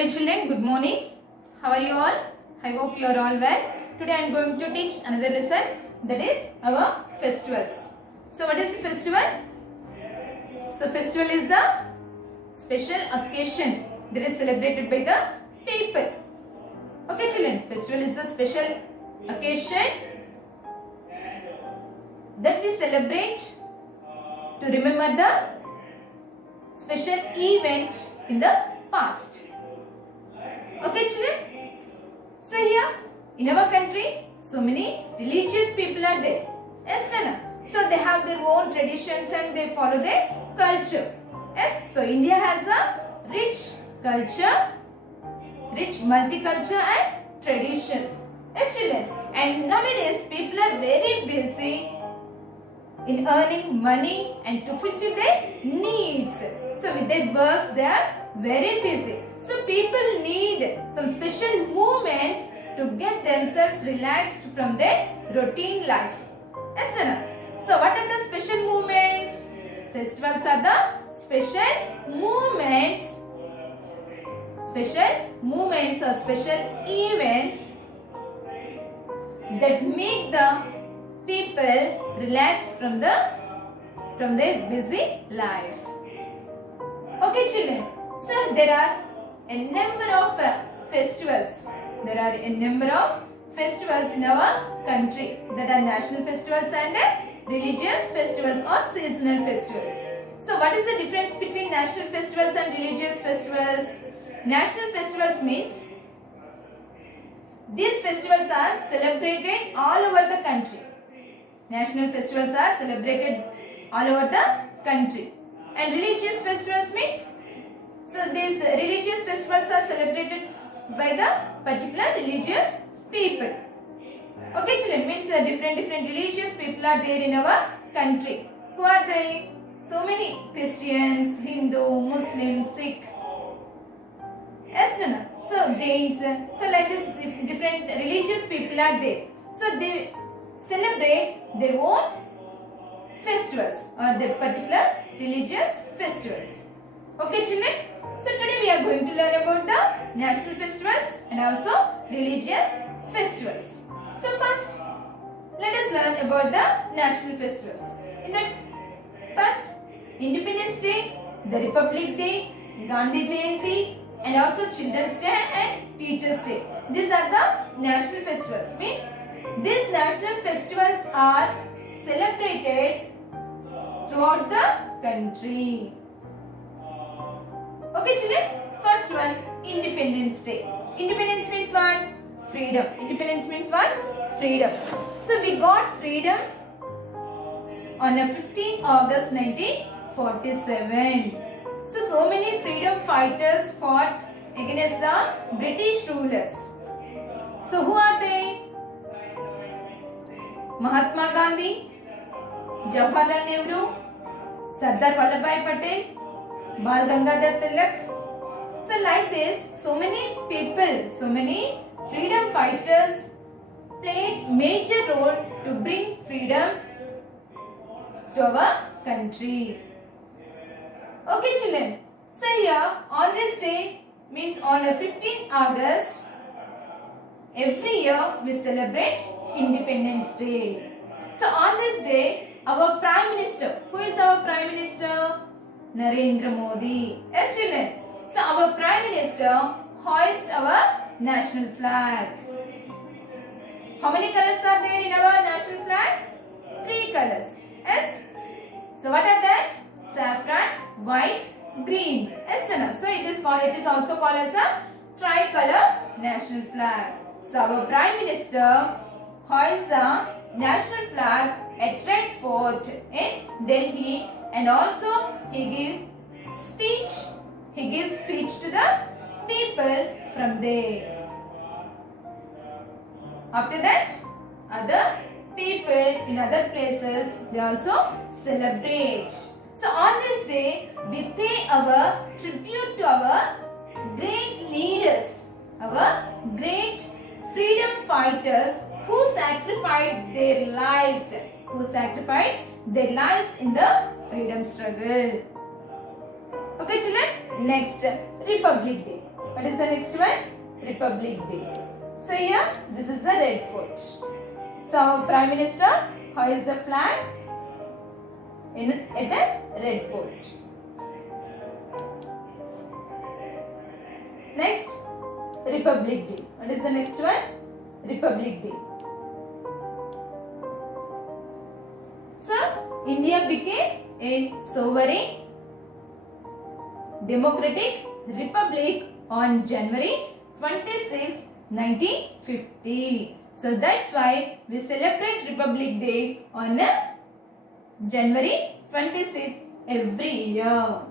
Hello children, good morning. How are you all? I hope you are all well. Today I am going to teach another lesson, that is our festivals. So what is festival? So festival is the special occasion that is celebrated by the people. Okay children, festival is the special occasion that we celebrate to remember the special event in the past. Okay children, so here in our country so many religious people are there. Yes, Nana? So they have their own traditions and they follow their culture. Yes, so India has a rich culture, rich multicultural and traditions. Yes children, and nowadays people are very busy in earning money and to fulfill their needs. So with their works they are very busy. So people need some special moments to get themselves relaxed from their routine life. Yes, Nana? So what are the special moments? Festivals are the special moments or special events that make the people relax from their busy life. Okay children, so there are a number of festivals. There are a number of festivals in our country, that are national festivals and religious festivals or seasonal festivals. So what is the difference between national festivals and religious festivals? National festivals means these festivals are celebrated all over the country. National festivals are celebrated all over the country. And religious festivals means, so these religious festivals are celebrated by the particular religious people. Okay children, means different religious people are there in our country. Who are they? So many Christians, Hindu, Muslims, Sikh. Yes, Nana? So Jains. So like this different religious people are there. So they celebrate their own festivals or their particular religious festivals. Okay children? So today we are going to learn about the national festivals and also religious festivals. So first, let us learn about the national festivals. In that, first, Independence Day, the Republic Day, Gandhi Jayanti, and also Children's Day and Teachers Day. These are the national festivals. Means these national festivals are celebrated throughout the country. Okay children, first one, Independence Day. Independence means what? Freedom. Independence means what? Freedom. So we got freedom on 15th August 1947. So many freedom fighters fought against the British rulers. So who are they? Mahatma Gandhi, Jawaharlal Nehru, Sardar Vallabhbhai Patel, Bal Gangadhar Tilak. So like this, so many people, so many freedom fighters played major role to bring freedom to our country. Okay children, so here on this day, means on the 15th August, every year we celebrate Independence Day. So on this day, our Prime Minister, who is our Prime Minister? Narendra Modi. Yes children, so our Prime Minister hoists our national flag. How many colors are there in our national flag? 3 colors. Yes. So what are that? Saffron, white, green. Yes, Nana. So it is also called as a tricolor national flag. So our Prime Minister hoists the national flag at Red Fort in Delhi, and also he gives speech to the people from there. After that, other people in other places, they also celebrate. So on this day, we pay our tribute to our great leaders, our great freedom fighters who sacrificed their lives in the freedom struggle. Okay children, next Republic Day. What is the next one? Republic Day. So here, this is the Red Fort. So our Prime Minister hoists the flag at the Red Fort. Next, Republic Day. What is the next one? Republic Day. So, India became a sovereign democratic republic on January 26, 1950. So that's why we celebrate Republic Day on January 26 every year.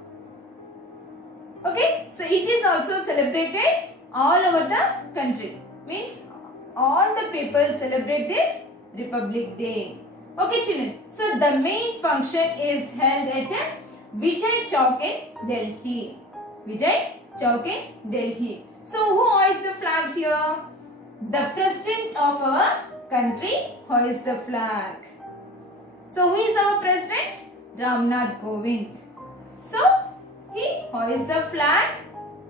Okay, so it is also celebrated all over the country. Means all the people celebrate this Republic Day. Okay children, so the main function is held at Vijay Chowk in Delhi. Vijay Chowk in Delhi. So who hoists the flag here? The president of our country hoists the flag. So who is our president? Ramnath Kovind. So he hoists the flag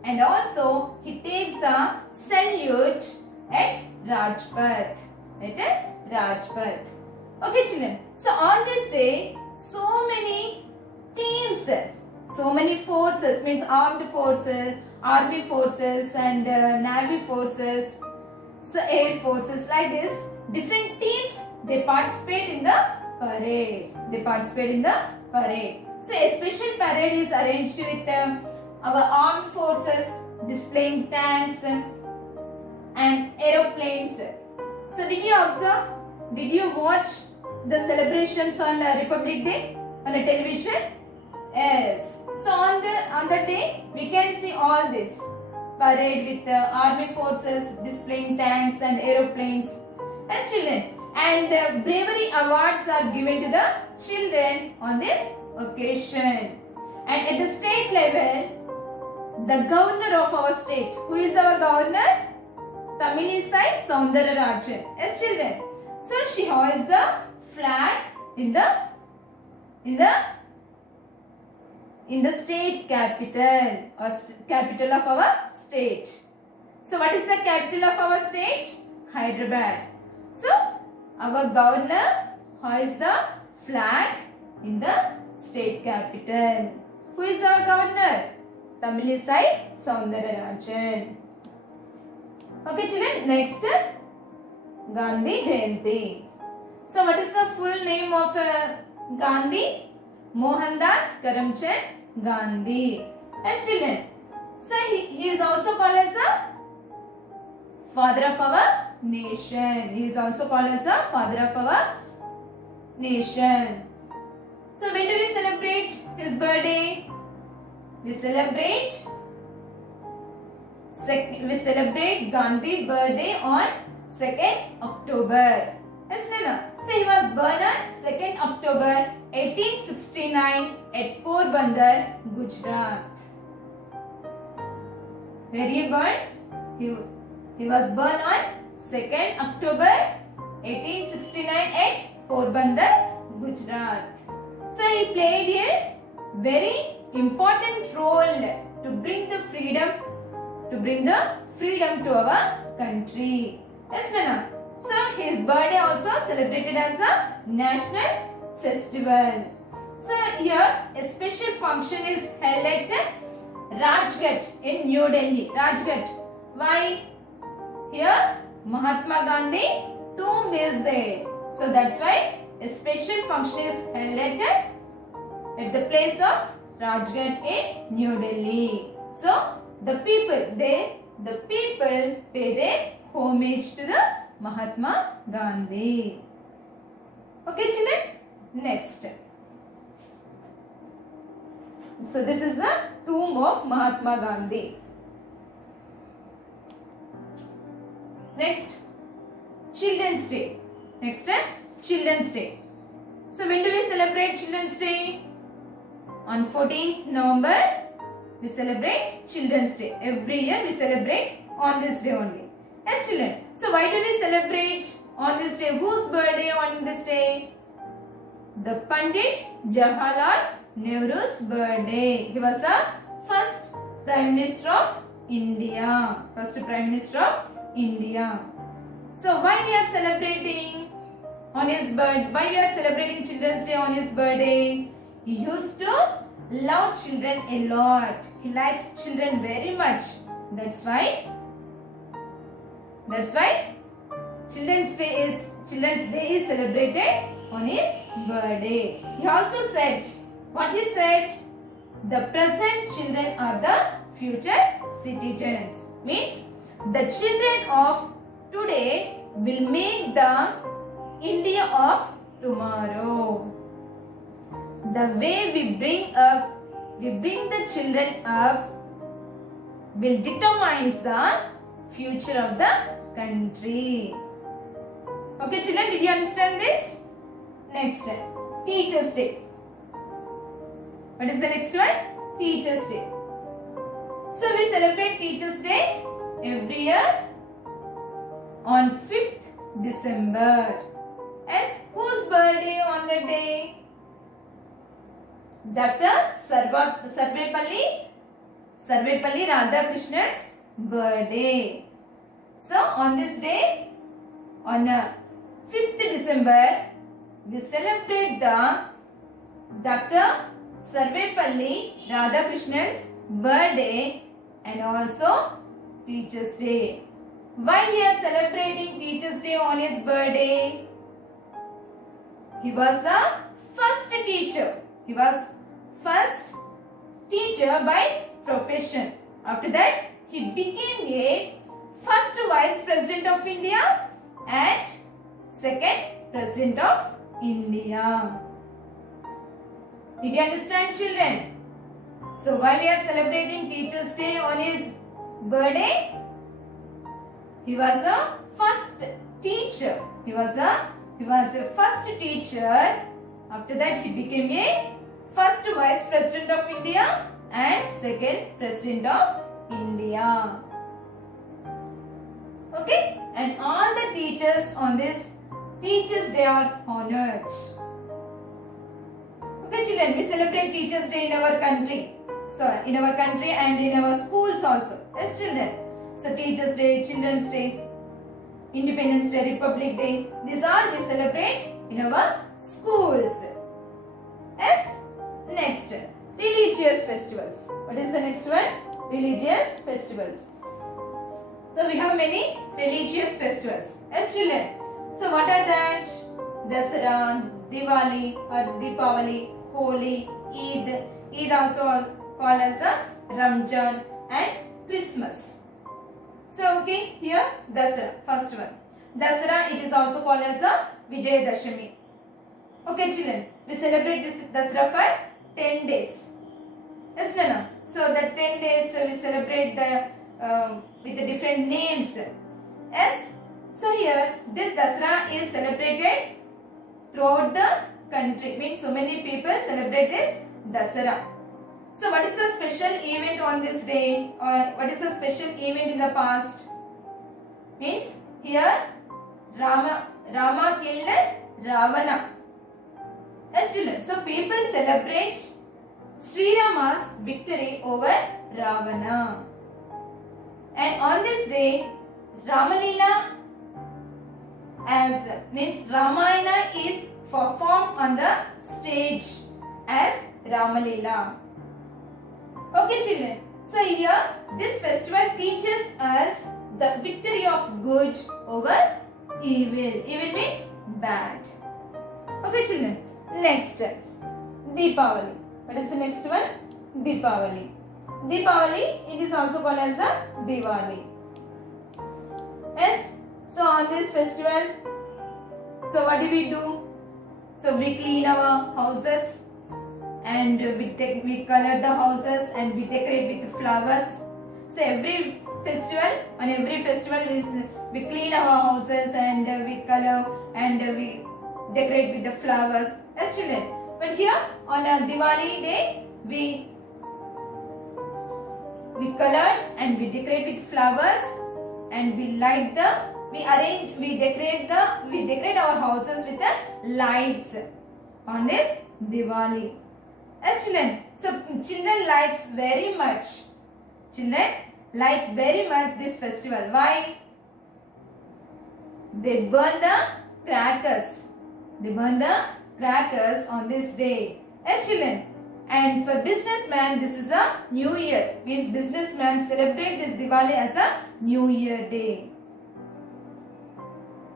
and also he takes the salute at Rajpath. At Rajpath. Okay children, so on this day, so many teams, so many forces, means armed forces, army forces and navy forces, so air forces, like this, different teams, they participate in the parade. So a special parade is arranged with our armed forces displaying tanks and aeroplanes. So did you observe? Did you watch the celebrations on Republic Day on a television? Yes. So on the day we can see all this parade with the army forces displaying tanks and aeroplanes. Yes, children. And bravery awards are given to the children on this occasion. And at the state level, the governor of our state, who is our governor? Tamilisai Soundararajan. Yes, children. So she hoists the flag in the state capital or capital of our state. So what is the capital of our state? Hyderabad. So our governor hoists the flag in the state capital. Who is our governor? Tamilisai Soundararajan. Okay children, next Gandhi Jayanti. So what is the full name of Gandhi? Mohandas Karamchand Gandhi. Yes children. So he is also called as a father of our nation. He is also called as a father of our nation. So when do we celebrate his birthday? We celebrate Gandhi birthday on 2nd October. Yes, Nana. So he was born on 2nd October 1869 at Porbandar, Gujarat. Where he born? He was born on 2nd October 1869 at Porbandar, Gujarat. So he played a very important role to bring the freedom to our country. Yes, Nana. So his birthday also celebrated as a national festival. So here a special function is held at Rajghat in New Delhi. Rajghat. Why? Here Mahatma Gandhi tomb is there. So that's why a special function is held at the place of Rajghat in New Delhi. So the people pay their homage to the Mahatma Gandhi. Okay children, next. So this is the tomb of Mahatma Gandhi. Next, Children's Day. Next, Children's Day. So when do we celebrate Children's Day? On 14th November, we celebrate Children's Day. Every year we celebrate on this day only. Yes, children. So why do we celebrate on this day? Whose birthday on this day? The Pandit Jawaharlal Nehru's birthday. He was the first Prime Minister of India. First Prime Minister of India. So why we are celebrating on his birthday? Why we are celebrating Children's Day on his birthday? He used to love children a lot. He likes children very much. That's why Children's Day is celebrated on his birthday. He also said, what he said? The present children are the future citizens. Means the children of today will make the India of tomorrow. The way we bring the children up will determine the future of the country. Okay, children, did you understand this? Next, Teachers' Day. What is the next one? Teachers' Day. So we celebrate Teachers' Day every year on 5th December. As whose birthday on that day? Dr. Sarvepalli Radhakrishnan's birthday. So on this day, on 5th December, we celebrate the Dr. Sarvepalli Radhakrishnan's birthday and also Teachers' Day. Why we are celebrating Teachers' Day on his birthday? He was the first teacher. He was first teacher by profession. After that, he became a first Vice President of India and second President of India. Did you understand, children? So why we are celebrating Teachers' Day on his birthday? He was a first teacher. He was a first teacher. After that, he became a first Vice President of India and second President of India. Okay? And all the teachers on this Teachers' Day are honored. Okay, children, we celebrate Teachers' Day in our country. So, in our country and in our schools also. Yes, children. So, Teachers' Day, Children's Day, Independence Day, Republic Day. These all we celebrate in our schools. Yes? Next, religious festivals. What is the next one? Religious festivals. So, we have many religious festivals. Yes, children. So, what are that? Dasara, Diwali or Deepavali, Holi, Eid. Eid also called as a Ramjan and Christmas. So, okay, here Dasara, first one. Dasara, it is also called as a Vijayadashami. Okay, children, we celebrate this Dasara for 10 days. Yes, no? So, the 10 days we celebrate with the different names. Yes. So, here this Dasara is celebrated throughout the country. Means so many people celebrate this Dasara. So, what is the special event on this day? Or what is the special event in the past? Means here Rama killed Ravana. Yes, children. So, people celebrate Sri Rama's victory over Ravana. And on this day, Ramalila means Ramayana is performed on the stage as Ramalila. Okay, children. So here this festival teaches us the victory of good over evil. Evil means bad. Okay, children. Next, Deepavali. What is the next one? Deepavali. Deepavali, it is also called as a Diwali. Yes. So on this festival, so what do? So we clean our houses and we color the houses and we decorate with flowers. So every festival we clean our houses and we color and we decorate with the flowers. Yes, children. But here on a Diwali day we colored and we decorate with flowers and we decorate our houses with the lights on this Diwali. Yes, children. So children likes very much. Children like very much this festival. Why? They burn the crackers. They burn the crackers on this day. Yes, children. And for businessman, this is a New Year. Means businessmen celebrate this Diwali as a New Year day.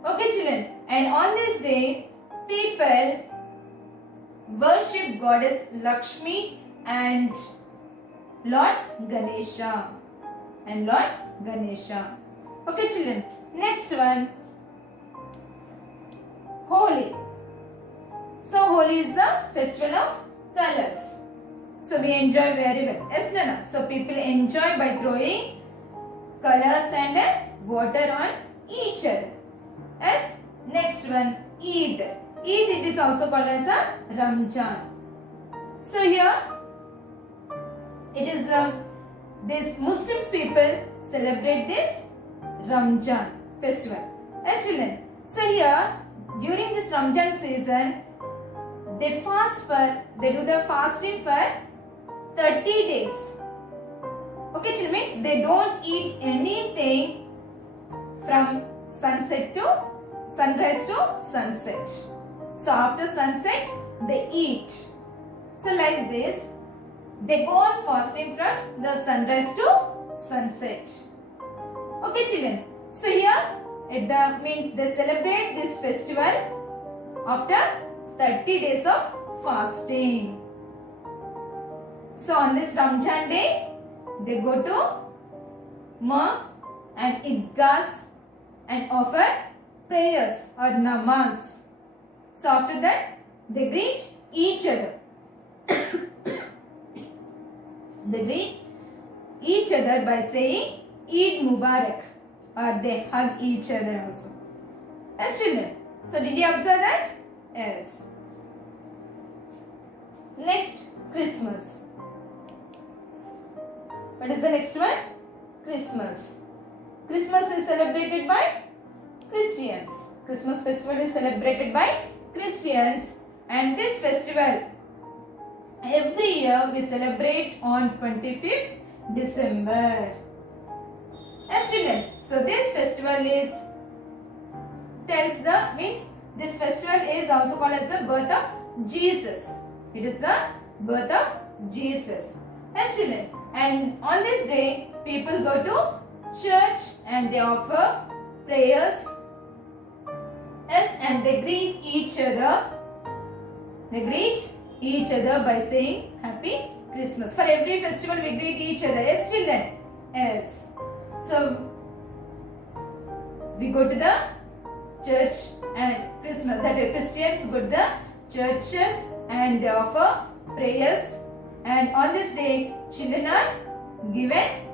Okay, children. And on this day, people worship goddess Lakshmi and Lord Ganesha. And Lord Ganesha. Okay, children. Next one. Holi. So Holi is the festival of colors. So we enjoy very well. Yes, Nana. So people enjoy by throwing colors and water on each other. Yes. Next one, Eid. Eid, it is also called as a Ramzan. So here it is this Muslims people celebrate this Ramzan festival. Yes, children. So here during this Ramzan season, they do the fasting for 30 days. Okay, children, means they don't eat anything from sunrise to sunset. So after sunset, they eat. So like this, they go on fasting from the sunrise to sunset. Okay, children. So here it means they celebrate this festival after 30 days of fasting. So on this Ramzan day, they go to mosque and idgas and offer prayers or namaz. So after that, they greet each other. They greet each other by saying Eid Mubarak, or they hug each other also. Yes, children. So did you observe that? Yes. Next, Christmas. What is the next one? Christmas. Christmas is celebrated by Christians. Christmas festival is celebrated by Christians, and this festival every year we celebrate on 25th December. Yes, children. So this festival this festival is also called as the birth of Jesus. It is the birth of Jesus. Yes, children. And on this day, people go to church and they offer prayers. Yes, and they greet each other. They greet each other by saying Happy Christmas. For every festival, we greet each other. Yes, children. Yes. So we go to the church and Christmas. That is, Christians go to the churches and they offer prayers. And on this day, children are given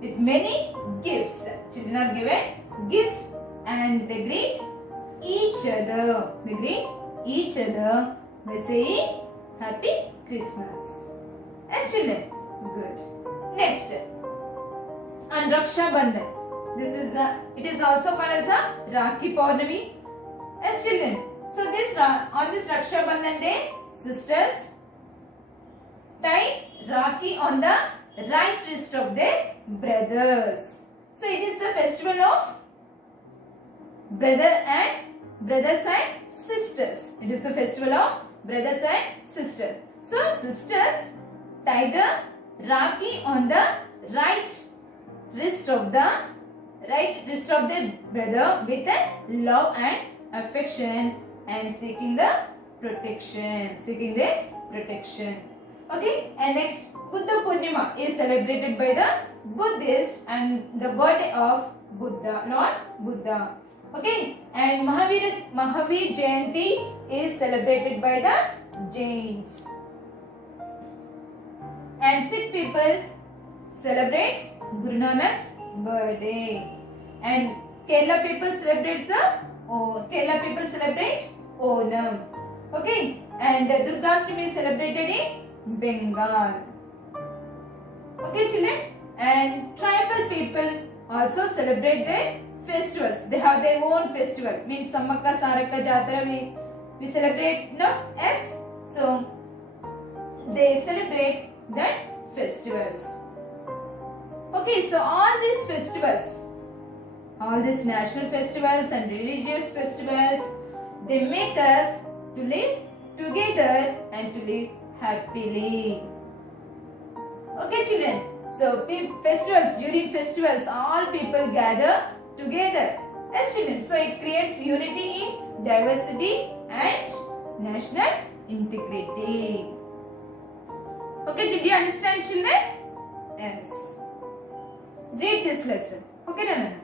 with many gifts. Children are given gifts and they greet each other. They greet each other by saying Happy Christmas. And children, good. Next, on Raksha Bandhan. It is also called as a Rakhi Purnami. Yes, children. So on this Raksha Bandhan day, sisters tie Rakhi on the right wrist of their brothers. So it is the festival of brothers and sisters. It is the festival of brothers and sisters. So sisters tie the Rakhi on the right wrist of their brother with a love and affection and seeking their protection. Okay, and next, Buddha Purnima is celebrated by the Buddhists and the birthday of Buddha, Lord Buddha. Okay, and Mahavir Jayanti is celebrated by the Jains. And Sikh people celebrates Guru Nanak's birthday. And Kerala people celebrate Onam. Okay, and Durgashtami is celebrated in Bengal. Okay, children. And tribal people also celebrate their festivals. They have their own festival. Means Sammaka, Saraka, Jatara we celebrate, no? Yes. So they celebrate their festivals. Okay, so all these festivals, all these national festivals and religious festivals, they make us to live together and to live happily. Okay children, so festivals, during festivals all people gather together. Yes children, so it creates unity in diversity and national integrity. Okay, did you understand children? Yes. Read this lesson. Okay, Nana.